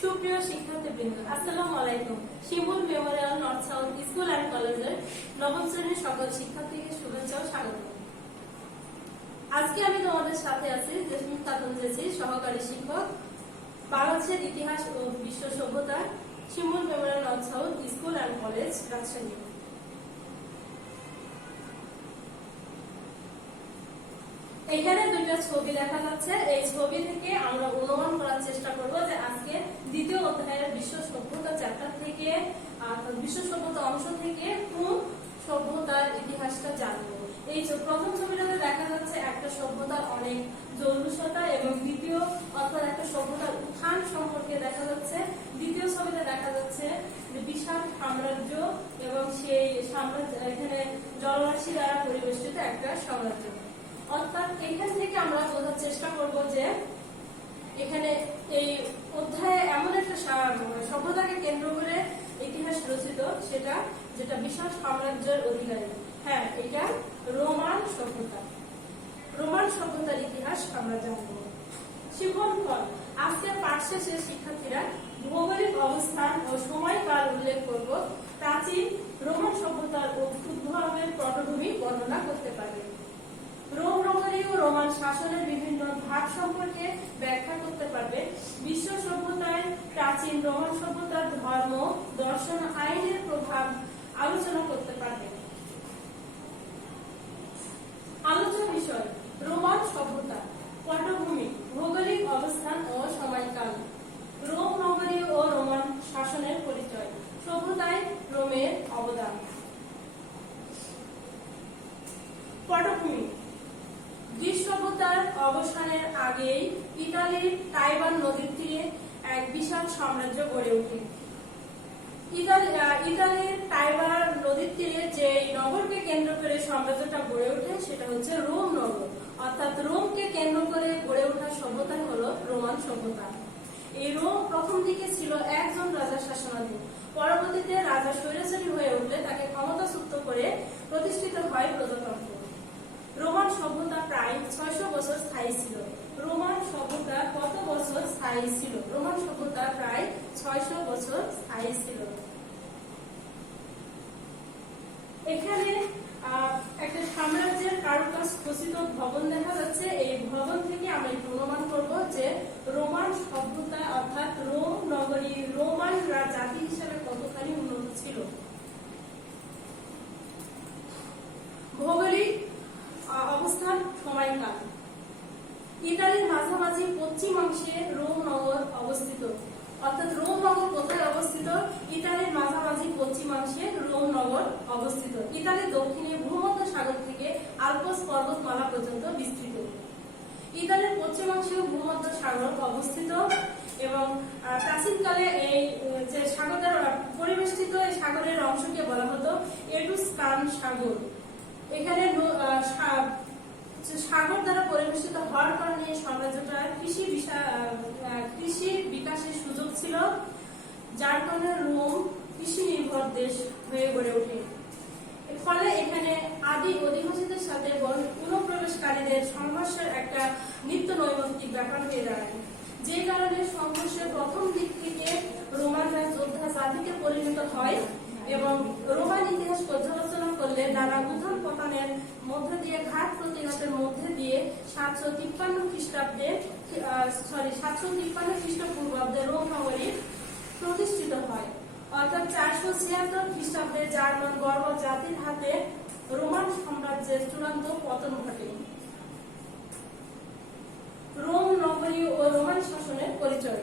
সুপ্রিয় শিক্ষার্থীবৃন্দ, আসসালামু আলাইকুম। Shimul memorial north south school and কলেজের নবম শ্রেণীর সকল শিক্ষার্থীকে শুভেচ্ছা ও স্বাগত। আজকে আমি তোমাদের সাথে আছি জেসমিন খাতুন জেসি, সহকারী শিক্ষক, বাংলাদেশের ইতিহাস ও বিশ্ব সভ্যতা, Shimul memorial north south school and college, Rajshahi. এখানে দুইটা ছবি দেখা যাচ্ছে। এই ছবি থেকে আমরা অনুমান করার চেষ্টা করব যে আজকে দ্বিতীয় অধ্যায়ের বিশ্ব সভ্যতা চ্যাপ্টার থেকে, বিশ্ব সভ্যতা অংশ থেকে কোন সভ্যতার ইতিহাসটা জানবো। এই প্রথম ছবিটাতে দেখা যাচ্ছে একটা সভ্যতার অনেক জৌলুসতা, এবং দ্বিতীয় অর্থাৎ একটা সভ্যতার উত্থান সম্পর্কে দেখা যাচ্ছে। দ্বিতীয় ছবিতে দেখা যাচ্ছে যে বিশাল সাম্রাজ্য, এবং সেই সাম্রাজ্য এখানে জলরাশি দ্বারা পরিবেষ্টিত একটা সাম্রাজ্য। অর্থাৎ এখান থেকে আমরা বোঝার চেষ্টা করব যে এখানে এই অধ্যায়ে এমন একটা সভ্যতাকে কেন্দ্র করে ইতিহাস রচিত, সেটা যেটা বিশাল সাম্রাজ্যের অধিকারী। হ্যাঁ, এটা রোমান সভ্যতা। রোমান সভ্যতার ইতিহাস আমরা জানব। শিক্ষণফল: আজকে পাঠ শেষে শিক্ষার্থীরা ভৌগোলিক অবস্থান ও সময়কাল উল্লেখ করব। প্রাচীন রোমান সভ্যতার উদ্ভবের পটভূমি বর্ণনা করতে পারবে। রোম নগরী ও রোমান শাসনের বিভিন্ন ধাপ সম্পর্কে ব্যাখ্যা করতে পারবে। বিশ্ব সভ্যতায় প্রাচীন রোমান সভ্যতার ধর্ম, দর্শন, আইনের প্রভাব আলোচনা করতে পারবে। আলোচ্য বিষয়: রোমান সভ্যতা। পটভূমি: ভৌগোলিক অবস্থান ও সময়কাল। রোম নগরী ও রোমান শাসনের পরিচয়। সভ্যতায় রোমের অবদান। পটভূমি: গ্রিস সভ্যতার অবসানের আগেই ইতালির টাইবার নদীর তীরে এক বিশাল সাম্রাজ্য গড়ে ওঠে। ইতালির টাইবার নদীর তীরে যে নগরকে কেন্দ্র করে সাম্রাজ্যটা গড়ে ওঠে সেটা হচ্ছে রোম নগর। অর্থাৎ রোমকে কেন্দ্র করে গড়ে ওঠা সভ্যতা হলো রোমান সভ্যতা। এই রোম প্রথম দিকে ছিল একজন রাজার শাসনাধীন। পরবর্তীতে রাজা স্বৈরাচারী হয়ে উঠলে তাকে ক্ষমতাচ্যুত করে প্রতিষ্ঠিত হয় প্রজাতন্ত্র। রোমান সভ্যতা প্রায় 600 বছর স্থায়ী ছিল। রোমান সভ্যতা কত বছর স্থায়ী ছিল? রোমান সভ্যতা প্রায় 600 বছর স্থায়ী ছিল। এখানে একটা সাম্রাজ্যের কারুকাজ খচিত ভবন দেখা যাচ্ছে। এই ভবন থেকে আমরা অনুমান করব যে রোমান সভ্যতা অর্থাৎ রোম নগরী, রোমান জাতি হিসেবে কতখানি উন্নত ছিল। ভৌগোলিক অবস্থান, সময়কাল: ইতালির মাঝামাঝি পশ্চিমাংশে রোম নগর অবস্থিত। অর্থাৎ রোম নগর কোথায় অবস্থিত? ইতালির মাঝামাঝি পশ্চিমাংশে রোম নগর অবস্থিত। ইতালির দক্ষিণে ভূমধ্য সাগর থেকে আল্পস পর্বতমালা পর্যন্ত বিস্তৃত। ইতালির পশ্চিমাংশেও ভূমধ্য সাগর অবস্থিত, এবং প্রাচীনকালে এই যে সাগর দ্বারা পরিবেষ্টিত এই সাগরের অংশকে বলা হতো এটুসকান সাগর। এখানে সাগর দ্বারা পরিবেষ্টিত হওয়ার কারণে সাম্রাজ্যটা কৃষি বিকাশের সুযোগ ছিল, যার কারণে রোম কৃষি নির্ভর দেশ হয়ে গড়ে ওঠে। এর ফলে এখানে আদি অধিবাসীদের সাথে অনুপ্রবেশকারীদের সংঘর্ষের একটা নিত্য নৈমিত্তিক ব্যাপার হয়ে দাঁড়ায়, যে কারণে সংঘর্ষের প্রথম দিক থেকে রোমানরা যোদ্ধা জাতিতে পরিণত হয়। এবং রোমান ইতিহাস পর্যালোচনা করলে নানা উত্থান পতনের মধ্য দিয়ে, ঘাত প্রতিঘাতের মধ্যে দিয়ে 753 খ্রিস্টপূর্বাব্দে রোম নগরী প্রতিষ্ঠিত হয়। অর্থাৎ 476 খ্রিস্টাব্দে জার্মান বর্বর জাতির হাতে রোমান সাম্রাজ্যের চূড়ান্ত পতন ঘটে। রোম নগরী ও রোমান শাসনের পরিচয়: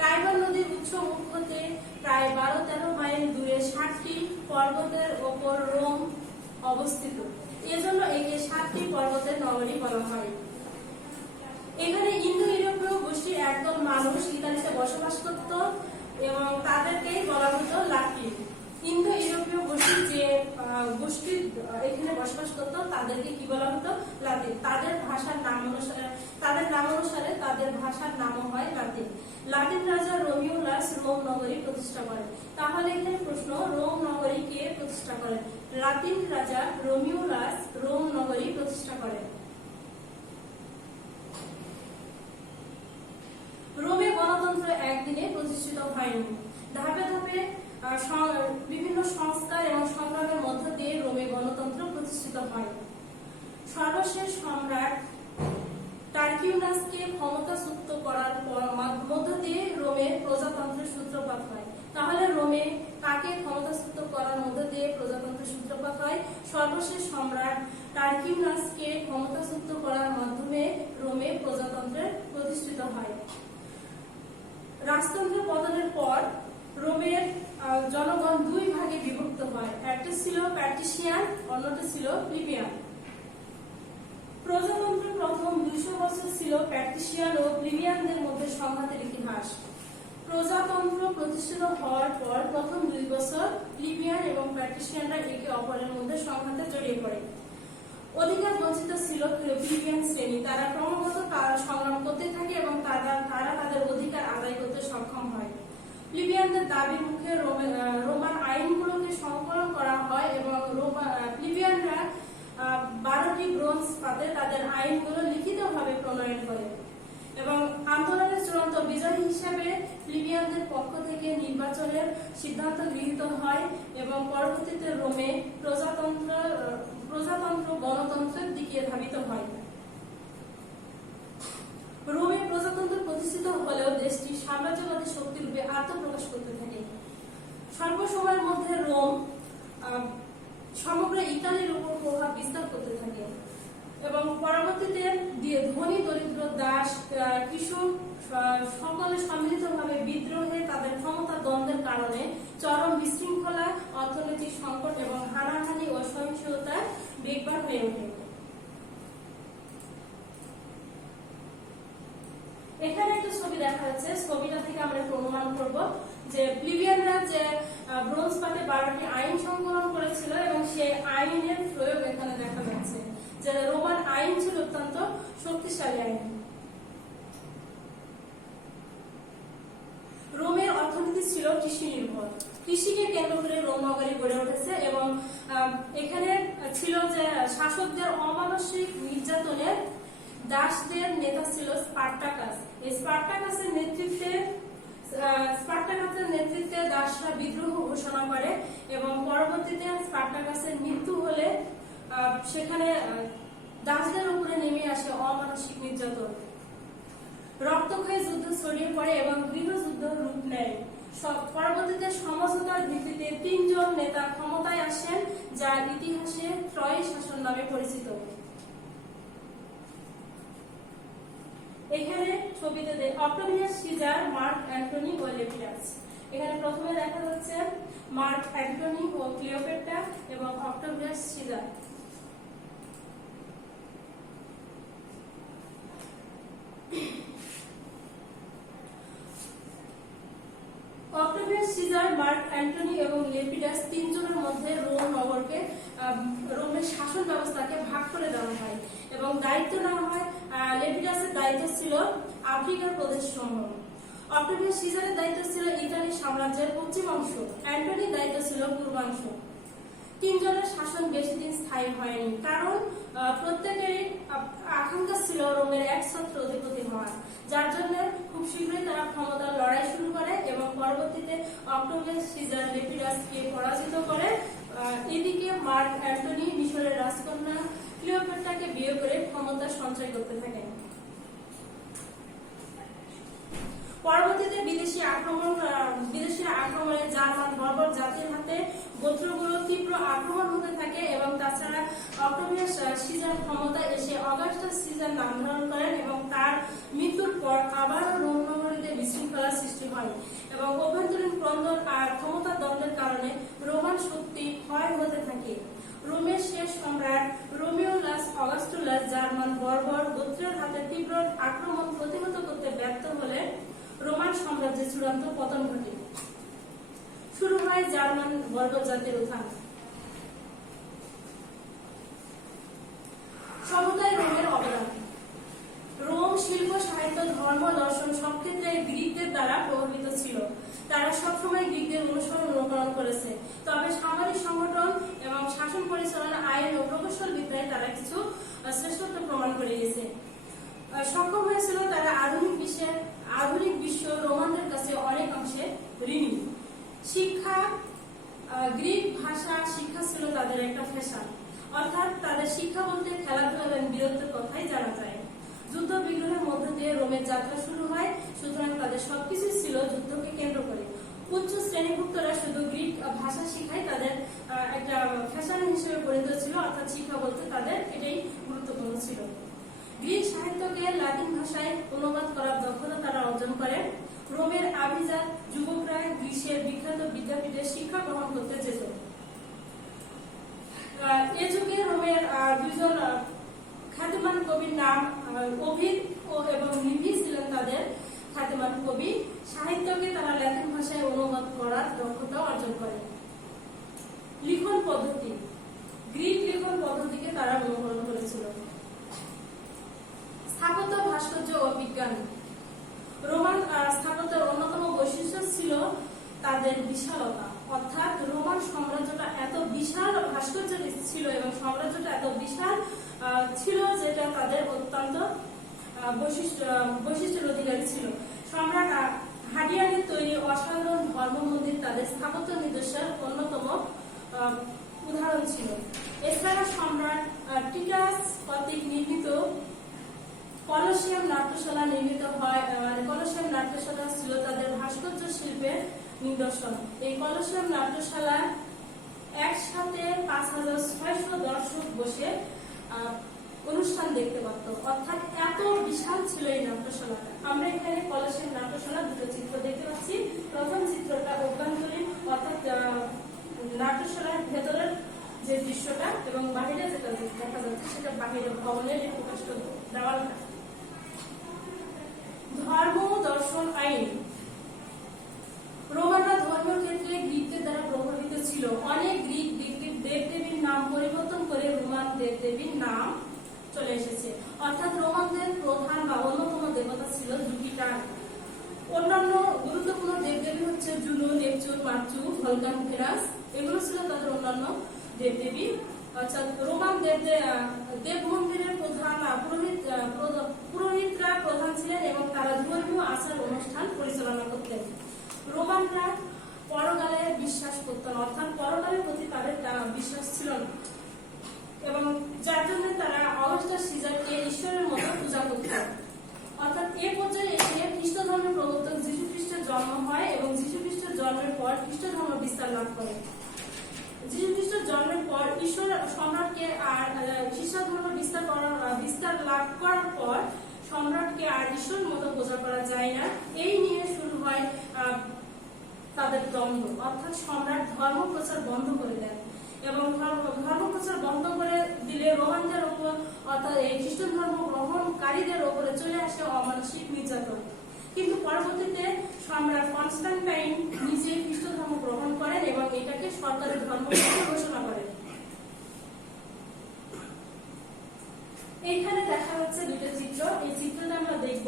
টাইবার নদীর উৎস মুখ হতে প্রায় 12-13 মাইল দূরে 7টি পর্বতের ওপর রোম অবস্থিত। এজন্য একে 7টি পর্বতের নগরী বলা হয়। এখানে ইন্দো ইউরোপীয় গোষ্ঠীর একদল মানুষ ইতালিতে বসবাস করত, এবং তাদেরকেই বলা হতো লাতিন। ইন্দো ইউরোপীয় গোষ্ঠীর যে গোষ্ঠী এখানে বসবাস করত তাদেরকে কি বলা হতো? লাতিন। তাদের ভাষার নাম অনুসারে তাদের ভাষার নামও হয় লাতিন। লাতিন রাজা রোমিওলাস রোম নগরী প্রতিষ্ঠা করেন। তাহলে এখানে প্রশ্ন, রোম নগরী কে প্রতিষ্ঠা করেন? লাতিন রাজা রোমিওলাস রোম নগরী প্রতিষ্ঠা করেন। রোমে গণতন্ত্র প্রজাতন্ত্র একদিনে প্রতিষ্ঠিত হয়নি। ধাপে ধাপে বিভিন্ন সংস্কার এবং সংগ্রামের মধ্য দিয়ে রোমে গণতন্ত্র প্রতিষ্ঠিত হয়। সর্বশেষ সম্রাট টার্কিউনাসকে ক্ষমতাচ্যুত করার মধ্য দিয়ে রোমের প্রজাতন্ত্রের সূত্রপাত হয়। তাহলে রোমে কাকে ক্ষমতাচ্যুত করার মধ্য দিয়ে প্রজাতন্ত্রের সূত্রপাত হয়? সর্বশেষ সম্রাট টার্কিউনাসকে ক্ষমতাচ্যুত করার মাধ্যমে রোমে প্রজাতন্ত্রের প্রতিষ্ঠিত হয়। রাজতন্ত্রের পতনের পর রোমের জনগণ দুই ভাগে বিভক্ত হয়, একটা ছিল প্যাট্রিশিয়ান, অন্যটা ছিল প্লিবিয়ান। প্রজাতন্ত্রের প্রথম 200 বছর ছিল প্যাট্রিশিয়ান ও প্লিবিয়ানদের মধ্যে সংঘাতের ইতিহাস। প্রজাতন্ত্র প্রতিষ্ঠিত হওয়ার পর প্রথম 2 বছর প্লিবিয়ান এবং প্যাট্রিশিয়ানরা একে অপরের মধ্যে সংঘাতে জড়িয়ে পড়ে। অধিকার বঞ্চিত ছিল প্লিবিয়ান শ্রেণী, তারা ক্রমাগত সংগ্রাম করতে থাকে এবং তারা তাদের অধিকার আদায় করতে সক্ষম হয়। প্লিবিয়ানদের দাবির মুখে রোমান আইনগুলোকে সংকলন করা হয় এবং প্লিবিয়ানরা 12টি ব্রোঞ্জ পাতে তাদের আইনগুলো লিখিতভাবে প্রণয়ন করে এবং আন্দোলনের চূড়ান্ত বিজয়ী হিসাবে প্লিবিয়ানদের পক্ষ থেকে নির্বাচনের সিদ্ধান্ত গৃহীত হয় এবং পরবর্তীতে রোমে প্রজাতন্ত্র গণতন্ত্রের দিকে ধাবিত হয়। রোমে প্রজাতন্ত্র প্রতিষ্ঠিত হলেও দেশটি সাম্রাজ্যবাদী শক্তিরূপে আত্মপ্রকাশ করতে থাকে। স্বল্প সময়ের মধ্যে রোম সমগ্র ইতালির উপর প্রভাব বিস্তার করতে থাকে এবং পরবর্তীতে ধনী দরিদ্র দাস কৃষক সকলে সম্মিলিতভাবে বিদ্রোহে তাদের ক্ষমতা দ্বন্দ্বের কারণে চরম বিশৃঙ্খলা, অর্থনৈতিক সংকট এবং হানাহানি ও সহিংসতা বেগবান হয়ে ওঠে। এখানে একটা ছবি দেখা যাচ্ছে, ছবিটা থেকে আমরা অনুমান করব যে প্লিবিয়ানরা যে ব্রোঞ্জ পাতে 12টি আইন সংকলন করেছিল এবং সেই আইনের প্রয়োগ এখানে দেখা যাচ্ছে, যে রোমান আইন ছিল অত্যন্ত শক্তিশালী আইন। রোমের অর্থনীতি ছিল কৃষি নির্ভর। কৃষিকে কেন্দ্র করে রোম নগরী গড়ে উঠেছে এবং এখানে ছিল যে শাসকদের অমানসিক নির্যাতনের দাসদের নেতা ছিল স্পার্টাকাস। এই স্পার্টাকাসের নেতৃত্বে দাসরা বিদ্রোহ ঘোষণা করে এবং পরবর্তীতে স্পার্টাকাসের মৃত্যু হলে সেখানে দাসদের উপরে নেমে আসে অমানসিক নির্যাতন। রক্তক্ষয়ী যুদ্ধ ছড়িয়ে পড়ে এবং গৃহযুদ্ধ রূপ নেয়। পরবর্তীতে সমঝোতার ভিত্তিতে 3 জন নেতা ক্ষমতায় আসেন, যা ইতিহাসে ত্রয়ী শাসন নামে পরিচিত। এখানে ছবিতে অক্টোভিয়াস সিজার, মার্ক অ্যান্টনি ও লেপিডাস। এখানে প্রথমে দেখা যাচ্ছে মার্ক অ্যান্টনি ও ক্লিওপেট্রা এবং অক্টোভিয়াস সিজার। অক্টোভিয়াস সিজার, মার্ক অ্যান্টনি এবং লেপিডাস 3 জনের মধ্যে রোমের শাসন ব্যবস্থাকে ভাগ করে দেওয়া হয় এবং দায়িত্ব নেওয়া হয়। লেপিডাসের দায়িত্ব ছিল আফ্রিকার প্রদেশ সমূহ, অক্টোভিয়াস সিজারের দায়িত্ব ছিল ইতালি সাম্রাজ্যের পশ্চিম অংশ, অ্যান্টনির দায়িত্ব ছিল পূর্বাংশ। 3 জনের শাসন বেশি দিন স্থায়ী হয়নি, কারণ প্রত্যেকেরই আকাঙ্ক্ষা ছিল রোমের একছত্র অধিপতি হওয়ার, যার জন্য খুব শীঘ্রই তারা ক্ষমতার লড়াই শুরু করে এবং পরবর্তীতে অক্টোভিয়াস সিজার লেপিডাসকে পরাজিত করে। এদিকে মার্ক অ্যান্টনি মিশরের রাজকন্যা ক্লিওপেট্রাকে বিয়ে করে ক্ষমতা সঞ্চয় করতে থাকেন। পরবর্তীতে বিদেশি আক্রমণে জার্মান বর্বর জাতির হাতে গোত্রগুলো তীব্র আক্রমণ হতে থাকে এবং তাছাড়া অক্টোভিয়াস সিজার ক্ষমতা এসে অগাস্টাস সিজার নাম ধারণ করেন এবং তার মৃত্যুর পর আবারও রোম নগরীতে বিশৃঙ্খলার সৃষ্টি হয় এবং অভ্যন্তরীণ ক্রন্দন আর ক্ষমতা দ্বন্দ্বের কারণে রোমান শক্তি ক্ষয় হতে থাকে। রোমের শেষ সম্রাট রোমিওলাস অগাস্টুলাস জার্মান বর্বর গোত্রের হাতে তীব্র আক্রমণ প্রতিহত করতে ব্যর্থ হলে রোমান সাম্রাজ্যের চূড়ান্ত পতন ঘটে। শুরু হয় জার্মান বর্বর জাতির উত্থান। সমুদায় রোমের অবদান। রোম শিল্প, সাহিত্য, ধর্ম, দর্শন সব ক্ষেত্রে গ্রিকদের দ্বারা প্রভাবিত ছিল। তারা সবসময় গ্রিকদের অনুকরণ করেছে, তবে সামরিক সংগঠন এবং শাসন পরিচালনা, আইন ও প্রকৌশল বিদ্যায় তারা কিছু শ্রেষ্ঠত্ব প্রমাণ করে গেছে। সক্ষম হয়েছিল তারা আধুনিক বিশ্ব রোমান গ্রিক ভাষা শিক্ষা ছিল তাদের একটা ফ্যাশন, অর্থাৎ তাদের শিক্ষা বলতে খেলাধুলা এবং বীরত্বের কথাই জানা যায়। যুদ্ধ বিগ্রহের মধ্য দিয়ে রোমের যাত্রা শুরু হয়, সুতরাং তাদের সবকিছু ছিল যুদ্ধকে কেন্দ্র করে। উচ্চ শ্রেণীভুক্তরা শুধু গ্রিক ভাষা শিখায় তাদের একটা ফ্যাশন হিসেবে পরিণত ছিল, অর্থাৎ শিক্ষা বলতে তাদের এটাই গুরুত্বপূর্ণ ছিল। গ্রিক সাহিত্যকে লাতিন ভাষায় অনুবাদ করার দক্ষতা তারা অর্জন করে। রোমের অভিজাত যুবকরা গ্রীসের বিখ্যাত বিদ্যাপীঠে শিক্ষা গ্রহণ করতে যেত। এ যুগে রোমের দুইজন খ্যাতিমান কবির নাম ওভিড এবং লিভি ছিলেন তাদের খ্যাতিমান কবি। সাহিত্যকে তারা ল্যাটিন ভাষায় অনুবাদ করার দক্ষতা অর্জন করে। লিখন পদ্ধতি, গ্রিক লিখন পদ্ধতিকে তারা অনুসরণ করেছিল। স্থাপত্য, ভাস্কর্য ও বিজ্ঞান। রোমান স্থাপত্যের অন্যতম বৈশিষ্ট্য ছিল তাদের বিশালতা, অর্থাৎ রোমান সাম্রাজ্যটা এত বিশাল ভাস্কর্য ছিল এবং সাম্রাজ্যটা এত বিশাল ছিল যেটা তাদের অত্যন্ত বৈশিষ্ট্যের অধিকারী ছিল। সম্রাট হাডিয়ানের তৈরি অসাধারণ ধর্ম মন্দির তাদের স্থাপত্য নিদর্শনের অন্যতম উদাহরণ ছিল। এছাড়া সম্রাট টিটাস কর্তৃক নির্মিত কলসিয়াম নাট্যশালা নির্মিত হয়। কলসিয়াম নাট্যশালা ছিল তাদের ভাস্কর্য শিল্পের নিদর্শন। এই কলসিয়াম নাট্যশালা একসাথে 5600 দর্শক বসে অনুষ্ঠান দেখতে পারত, অর্থাৎ এত বিশাল ছিল এই নাট্যশালাটা। আমরা এখানে কলসিয়াম নাট্যশালা দুটো চিত্র দেখতে পাচ্ছি। প্রথম চিত্রটা অভ্যন্তরীণ, অর্থাৎ নাট্যশালার ভেতরের যে দৃশ্যটা এবং বাহিরে যেটা দেখা যাচ্ছে সেটা বাহিরে ভবনের প্রকাশিত দেওয়ালটা। ধর্ম, দর্শন, আইন। রোমানরা ধর্মের ক্ষেত্রে গ্রিকদের দ্বারা প্রভাবিত ছিল। অনেক গ্রিক দেবদেবীর নাম পরিবর্তন করে রোমান দেবদেবীর নাম চলে এসেছে, অর্থাৎ রোমানদের প্রধান বা অন্যতম দেবতা ছিল জুপিটার। অন্যান্য গুরুত্বপূর্ণ দেবদেবী হচ্ছে জুনো, নেপচুন, মার্চু, ভলকান, ভেনাস, এগুলো ছিল তাদের অন্যান্য দেবদেবী। অর্থাৎ রোমান দেব মন্দিরের প্রধান পুরোহিতরা প্রধান ছিলেন এবং তারা ধর্মীয় আচার অনুষ্ঠান পরিচালনা করতেন। রোমানরা পরকালে বিশ্বাস করতেন, অর্থাৎ পরকালের প্রতি তাদের বিশ্বাস ছিল না এবং যার জন্য তারা অগাস্টাস সিজারকে ঈশ্বরের মতো পূজা করতেন। অর্থাৎ এ পর্যায়ে এসে খ্রিস্ট ধর্মের প্রবর্তক যীশু খ্রিস্টের জন্ম হয় এবং যীশু খ্রিস্টের জন্মের পর খ্রিস্ট ধর্ম বিস্তার লাভ করে। যীশু খ্রিস্টের জন্মের পর ঈশ্বর সম্রাটকে আর খ্রিস্ট ধর্ম বিস্তার লাভ করার পর সম্রাটকে আর ঈশ্বর মতো পূজা করা যায় না। এই নিয়ে শুরু হয় তাদের দ্বন্দ্ব, অর্থাৎ সম্রাট ধর্ম প্রচার বন্ধ করে দেন এবং ধর্ম প্রচার বন্ধ করে দিলে রোমানদের উপর, অর্থাৎ এই খ্রিস্ট ধর্ম গ্রহণকারীদের উপরে চলে আসে অমানসিক নির্যাতন। কিন্তু পরবর্তীতে সম্রাট কনস্টান্টাইন নিজে খ্রিস্ট ধর্ম গ্রহণ করেন এবং এটাকে সরকারের ধর্ম ঘোষণা করেন। এইখানে দেখা যাচ্ছে দুটো চিত্র। এই চিত্রটা আমরা দেখব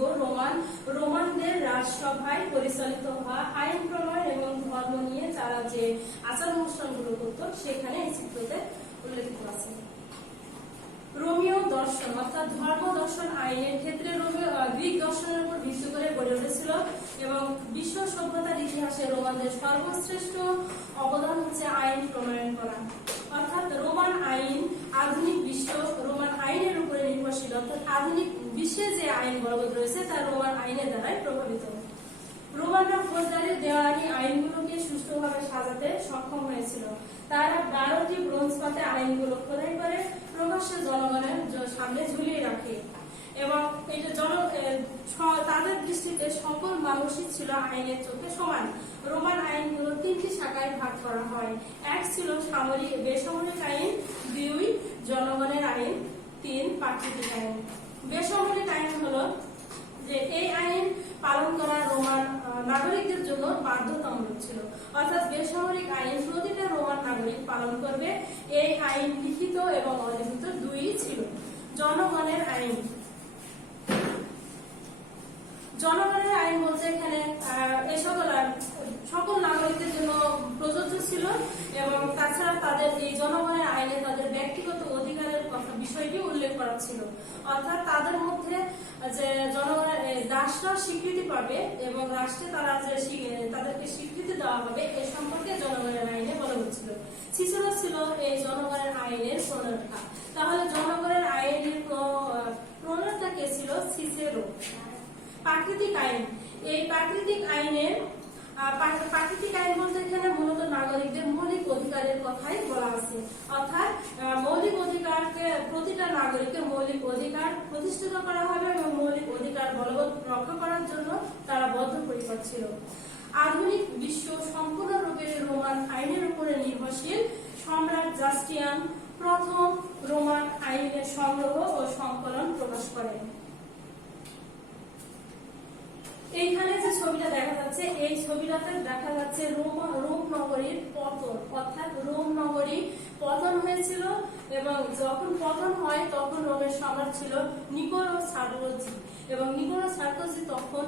রোমানদের রাজসভায় পরিচালিত হওয়া আইন প্রণয়ন এবং ধর্ম নিয়ে তারা যে আচার অনুষ্ঠানগুলো করত সেখানে এই চিত্রতে উল্লেখিত আছে। রোমীয় দর্শন, অর্থাৎ ধর্ম দর্শন আইনের ক্ষেত্রে গ্রিক দর্শনের উপর ভিত্তি করে গড়ে উঠেছিল এবং বিশ্ব সভ্যতার ইতিহাসে রোমানদের সর্বশ্রেষ্ঠ অবদান হচ্ছে আইন প্রণয়ন করা। অর্থাৎ রোমান আইনের উপরে নির্ভরশীল, অর্থাৎ আধুনিক বিশ্বে যে আইন বলবৎ রয়েছে তা রোমান আইনের দ্বারাই প্রভাবিত। রোমানরা ফৌজদারি দেওয়ানি আইনগুলোকে সুষ্ঠুভাবে সাজাতে সক্ষম হয়েছিল। তারা 12টি ব্রোঞ্জ পাতে আইনগুলো খোদাই করে প্রকাশ্যে জনগণের সামনে ঝুলিয়ে রাখে এবং তাদের দৃষ্টিতে সকল মানুষই ছিল আইনের চোখে সমান। রোমান আইনগুলো 3টি শাখায় ভাগ করা হয়। 1 ছিল বেসামরিক আইন, 2 জনগণের আইন, 3 প্রাকৃতিক আইন। বেসামরিক আইন হলো যে এই আইন পালন করা রোমান নাগরিকদের জন্য বাধ্যতামূলক ছিল, অর্থাৎ বেসামরিক আইন প্রতিটা রোমান নাগরিক পালন করবে। এই আইন লিখিত এবং অলিখিত 2ই ছিল। জনগণের আইন বলতে এখানে সকল নাগরিকদের জন্য প্রযোজ্য ছিল এবং তাছাড়া তাদের এই জনগণের আইনে তাদের ব্যক্তিগত অধিকারের বিষয়টি উল্লেখ করা ছিল, অর্থাৎ তাদের মধ্যে যে জনগণের রাষ্ট্র স্বীকৃতি পাবে এবং রাষ্ট্রে তারা যে তাদেরকে স্বীকৃতি দেওয়া হবে এ সম্পর্কে জনগণের আইনে বলা হচ্ছিল। সিসেরো ছিল এই জনগণের আইনের প্রণেতা। তাহলে জনগণের আইনের প্রণেতা কে ছিল? সিসেরো। প্রাকৃতিক আইন, এই প্রাকৃতিক আইনের প্রাকৃতিক আইন বলতে এখানে মূলত নাগরিকদের মৌলিক অধিকারের কথাই বলা আছে। অর্থাৎ মৌলিক অধিকারকে, প্রতিটা নাগরিকের মৌলিক অধিকার প্রতিষ্ঠিত করা হবে এবং মৌলিক অধিকার বলবৎ রক্ষা করার জন্য তারা বদ্ধপরিকর ছিল। আধুনিক বিশ্ব সম্পূর্ণরূপে রোমান আইনের উপরে নির্ভরশীল। সম্রাট জাস্টিয়ান প্রথম রোমান আইনের সংগ্রহ ও সংকলন প্রকাশ করেন। এইখানে যে ছবিটা দেখা যাচ্ছে, এই ছবিটাতে দেখা যাচ্ছে রোম নগরীর পতন, অর্থাৎ রোম নগরী পতন হয়েছিল এবং যখন পতন হয় তখন রোমের সম্রাট ছিল নিকোলো সার্কোজি এবং নিকোলো সার্কোজি তখন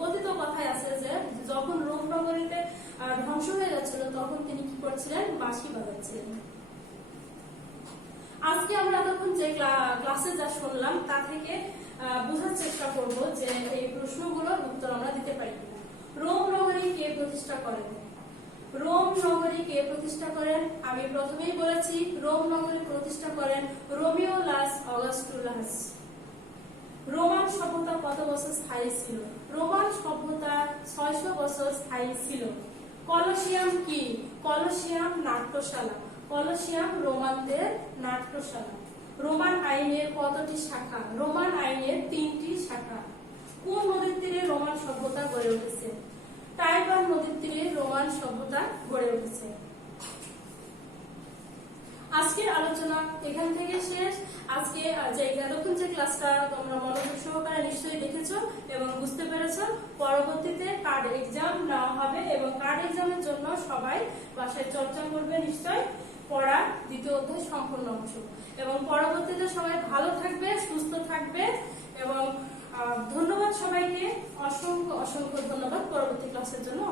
কথিত কথায় আছে যে যখন রোম নগরীতে ধ্বংস হয়ে যাচ্ছিল তখন তিনি কি করছিলেন? বাঁশি বাজাচ্ছিলেন। আজকে আমরা এতক্ষণ যে ক্লাসে যা শুনলাম তা থেকে বোঝার চেষ্টা করব যে এই প্রশ্নগুলোর উত্তর আমরা দিতে পারি কিনা। রোম নগরী কে প্রতিষ্ঠা করেন? রোম নগরী কে প্রতিষ্ঠা করেন? আমি প্রথমেই বলেছি রোম নগরী প্রতিষ্ঠা করেন রোমিওলাস অগাস্টুলাস। রোমান সভ্যতা কত বছর স্থায়ী ছিল? রোমান সভ্যতা 600 বছর স্থায়ী ছিল। কলোসিয়াম কি? কলোসিয়াম নাট্যশালা। কলোসিয়াম রোমানদের নাট্যশালা। রোমান আইনের কতটি শাখা? রোমান আইনের 3টি শাখা। কোন নদীর তীরে রোমান সভ্যতা গড়ে উঠেছে? টাইবার নদীর তীরে রোমান সভ্যতা গড়ে উঠেছে। আজকের আলোচনা এখান থেকে শেষ। আজকে এতক্ষণ যে ক্লাসটা তোমরা মনোযোগ সহকারে নিশ্চয়ই দেখেছো এবং বুঝতে পেরেছো। পরবর্তীতে কার্ড এক্সাম নেওয়া হবে এবং কার্ড এক্সামের জন্য সবাই বাসায় চর্চা করবে নিশ্চয় পড়া দ্বিতীয় অধ্যায় সম্পূর্ণ অংশ। এবং পরবর্তীতে সবাই ভালো থাকবে, সুস্থ থাকবে এবং ধন্যবাদ সবাইকে, অসংখ্য অসংখ্য ধন্যবাদ পরবর্তী ক্লাসের জন্য।